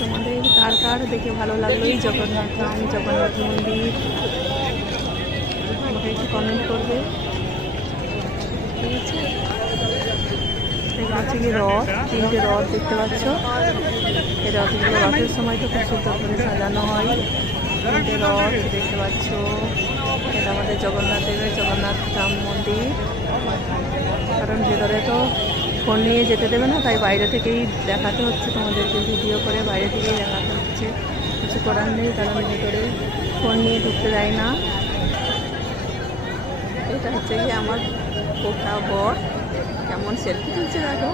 তোমাদের কার কার দেখে ভালো লাগলো এই জগন্নাথ ধাম, জগন্নাথ মন্দির, আমাকে একটু কমেন্ট করবে। ঠিক আছে, এটা হচ্ছে কি রথ, 3টে রথ দেখতে পাচ্ছ। এই রথগুলো রথের সময় তো খুব সুন্দর করে সাজানো হয়। 3টে রথ দেখতে পাচ্ছ। এটা আমাদের জগন্নাথ দেবের জগন্নাথ ধাম মন্দির। কারণ ভেতরে তো ফোন নিয়ে যেতে দেবে না, তাই বাইরে থেকেই দেখাতে হচ্ছে তোমাদেরকে, ভিডিও করে বাইরে থেকেই দেখাতে হচ্ছে। কিছু করার নেই, কারণ ভেতরে ফোন নিয়ে ঢুকতে দেয় না। এটা হচ্ছে কি আমার পোকা বর, কেমন সেলফি তুলছে দেখো।